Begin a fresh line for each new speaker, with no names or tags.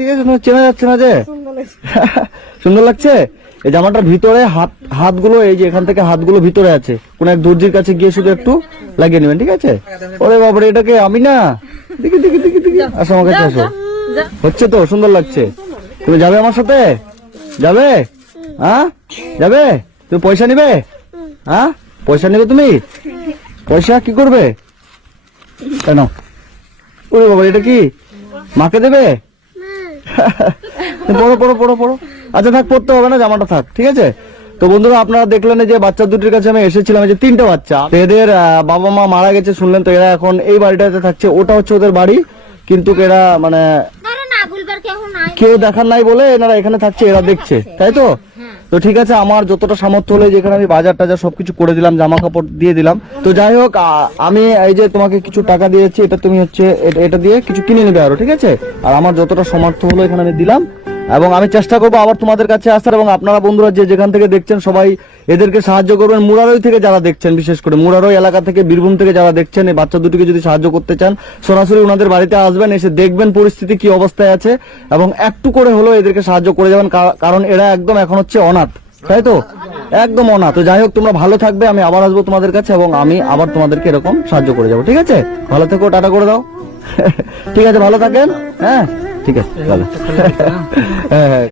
ঠিক আছে চেনা যাচ্ছে না যে? সুন্দর লাগছে। এই জামাটার ভিতরে হাত হাতগুলো এই যে এখান থেকে হাতগুলো ভিতরে আছে। কোন এক দর্জির কাছে গিয়ে শুধু একটু লাগিয়ে নেবেন ঠিক আছে? ওরে বাবারে এটাকে আমি না? দেখি দেখি দেখি দেখি। আসো আমার কাছে আসো। হচ্ছে তো সুন্দর লাগছে। তুমি যাবে আমার সাথে? যাবে? হ্যাঁ? যাবে? তুমি পয়সা নিবে? হ্যাঁ? পয়সা নেবে তুমি? পয়সা কি করবে? কেন? ওরে বাবা এটা কি? মাকে দেবে? পড়ো পড়ো পড়ো পড়ো। আচ্ছা থাক পড়তে হবে না জামাটা থাক ঠিক আছে? তো বন্ধুরা আপনারা দেখলেন যে বাচ্চা দুটির কাছে আমি এসেছিলাম যে তিনটা বাচ্চা। এদের বাবা মা মারা গেছে শুনলেন তো এরা এখন এই বাড়িটাতে থাকছে ওটা হচ্ছে ওদের বাড়ি। কিন্তু এরা মানে
কেউ
দেখার নাই বলে এনারা এখানে থাকছে এরা দেখছে তাই তো? তো ঠিক আছে, আমার যতটা সামর্থ্য হলে যেখানে আমি বাজার টাজার সবকিছু করে দিলাম জামা কাপড় দিয়ে দিলাম। তো যাই হোক আমি এই যে তোমাকে কিছু টাকা দিয়েছি, এটা তুমি হচ্ছে এটা- দিয়ে কিছু কিনে নেবে আরও, ঠিক আছে? আর আমার যতটা সামর্থ্য হলো এখানে আমি দিলাম। এবং আমি চেষ্টা করব আবার তোমাদের কাছে আসার এবং আপনারা বন্ধুরা যে যেখান থেকে দেখছেন সবাই এদেরকে সাহায্য করবেন। মুরারই থেকে যারা দেখছেন, বিশেষ করে মুরারই এলাকা থেকে, বীরভূম থেকে যারা দেখছেন, এই বাচ্চা দুটিকে যদি সাহায্য করতে চান, সরাসরি ওনাদের বাড়িতে আসবেন, এসে দেখবেন পরিস্থিতি কি অবস্থায় আছে এবং একটু করে হলেও এদেরকে সাহায্য করে যাবেন কারণ এরা একদম এখন হচ্ছে অনাথ, তাই তো? একদম অনাথ। তো যাই হোক, তোমরা ভালো থাকবে, আমি আবার আসব তোমাদের কাছে এবং আমি আবার তোমাদেরকে এরকম সাহায্য করে যাব, ঠিক আছে? ভালো থেকো, টাটা করে দাও। ঠিক আছে, ভালো থাকেন হ্যাঁ? ঠিক আছে হ্যাঁ হ্যাঁ।